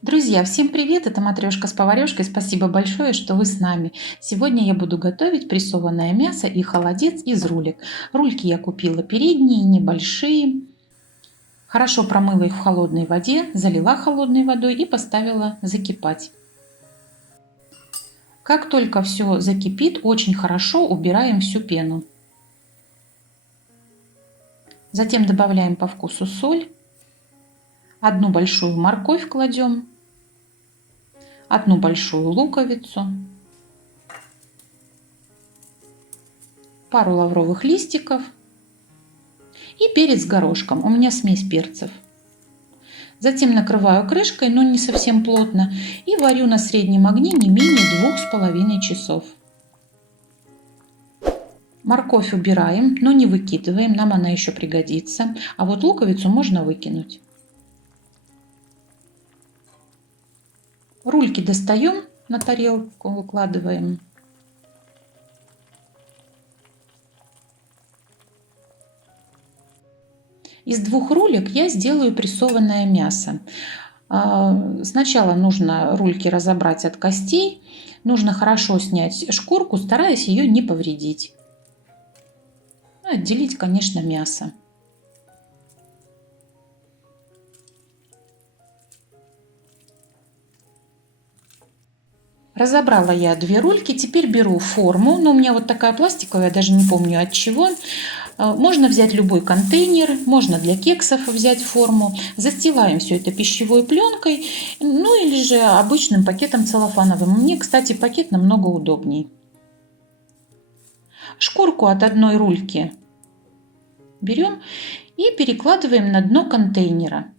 Друзья, всем привет! Это Матрешка с поварешкой. Спасибо большое, что вы с нами. Сегодня я буду готовить прессованное мясо и холодец из рулек. Рульки я купила передние, небольшие. Хорошо промыла их в холодной воде, залила холодной водой и поставила закипать. Как только все закипит, очень хорошо убираем всю пену. Затем добавляем по вкусу соль. Одну большую морковь кладем. Одну большую луковицу. Пару лавровых листиков и перец с горошком. У меня смесь перцев. Затем накрываю крышкой, но не совсем плотно, и варю на среднем огне не менее 2,5 часов. Морковь убираем, но не выкидываем, нам она еще пригодится. А вот луковицу можно выкинуть. Рульки достаем, на тарелку выкладываем. Из 2 рулек я сделаю прессованное мясо. Сначала нужно рульки разобрать от костей. Нужно хорошо снять шкурку, стараясь ее не повредить. Отделить, конечно, мясо. Разобрала я 2 рульки, теперь беру форму, но у меня вот такая пластиковая, даже не помню от чего. Можно взять любой контейнер, можно для кексов взять форму. Застилаем все это пищевой пленкой, ну или же обычным пакетом целлофановым. Мне, кстати, пакет намного удобней. Шкурку от одной рульки берем и перекладываем на дно контейнера.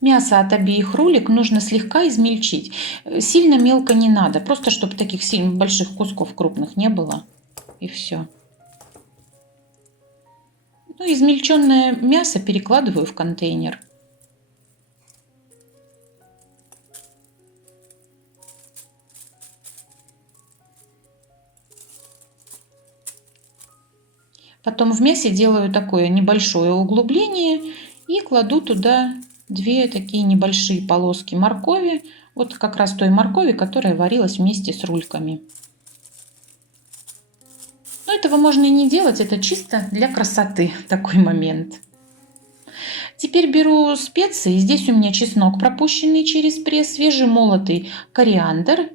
Мясо от обеих рулек нужно слегка измельчить. Сильно мелко не надо, просто чтобы таких сильно больших кусков крупных не было. И все. Ну, измельченное мясо перекладываю в контейнер. Потом в мясе делаю такое небольшое углубление и кладу туда 2 такие небольшие полоски моркови. Вот как раз той моркови, которая варилась вместе с рульками. Но этого можно и не делать, это чисто для красоты такой момент. Теперь беру специи. Здесь у меня чеснок, пропущенный через пресс, свежемолотый кориандр,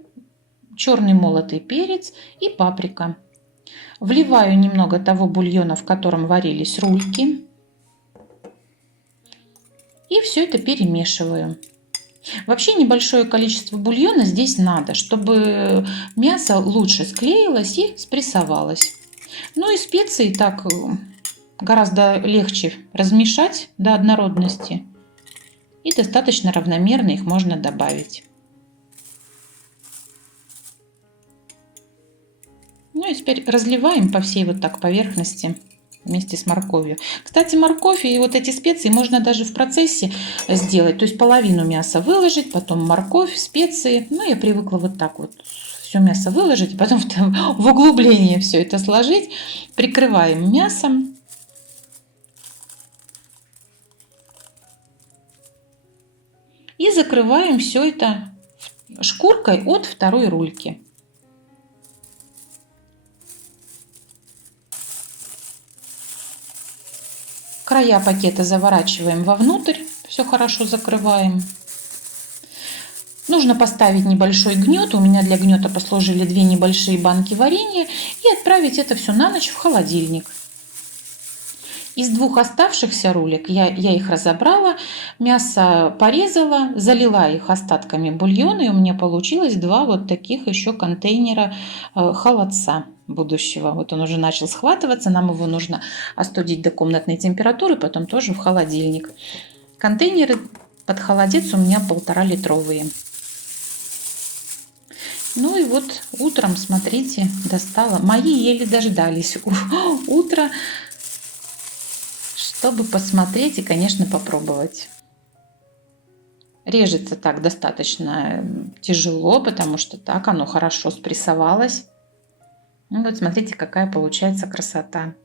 черный молотый перец и паприка. Вливаю немного того бульона, в котором варились рульки. И все это перемешиваю. Вообще небольшое количество бульона здесь надо, чтобы мясо лучше склеилось и спрессовалось. Ну и специи так гораздо легче размешать до однородности. И достаточно равномерно их можно добавить. Ну и теперь разливаем по всей вот так поверхности вместе с морковью. Кстати, морковь и вот эти специи можно даже в процессе сделать. То есть половину мяса выложить, потом морковь, специи. Ну, я привыкла вот так вот все мясо выложить, потом в углубление все это сложить. Прикрываем мясом. И закрываем все это шкуркой от 2 рульки. Края пакета заворачиваем вовнутрь, все хорошо закрываем. Нужно поставить небольшой гнет. У меня для гнета послужили 2 небольшие банки варенья. И отправить это все на ночь в холодильник. Из 2 оставшихся рулек я их разобрала, мясо порезала, залила их остатками бульона. И у меня получилось 2 вот таких еще контейнера холодца будущего. Вот он уже начал схватываться, нам его нужно остудить до комнатной температуры, потом тоже в холодильник. Контейнеры под холодец у меня 1,5-литровые. Ну и вот утром, смотрите, достала. Мои еле дождались утра, чтобы посмотреть и, конечно, попробовать. Режется так достаточно тяжело, потому что так оно хорошо спрессовалось. Ну вот смотрите, какая получается красота.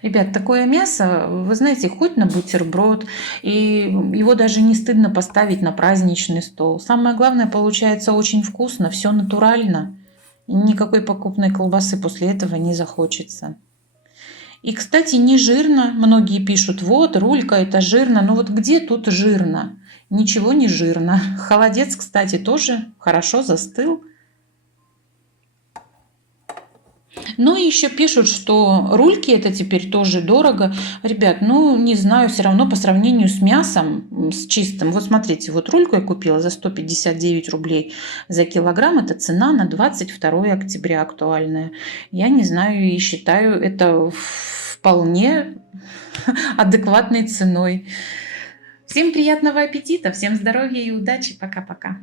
Ребят, такое мясо, вы знаете, хоть на бутерброд, и его даже не стыдно поставить на праздничный стол. Самое главное, получается очень вкусно, все натурально. И никакой покупной колбасы после этого не захочется. И, кстати, не жирно. Многие пишут, вот, рулька, это жирно. Но вот где тут жирно? Ничего не жирно. Холодец, кстати, тоже хорошо застыл. Ну и еще пишут, что рульки это теперь тоже дорого. Ребят, ну не знаю, все равно по сравнению с мясом, с чистым. Вот смотрите, вот рульку я купила за 159 рублей за килограмм. Это цена на 22 октября актуальная. Я не знаю и считаю это вполне адекватной ценой. Всем приятного аппетита, всем здоровья и удачи. Пока-пока.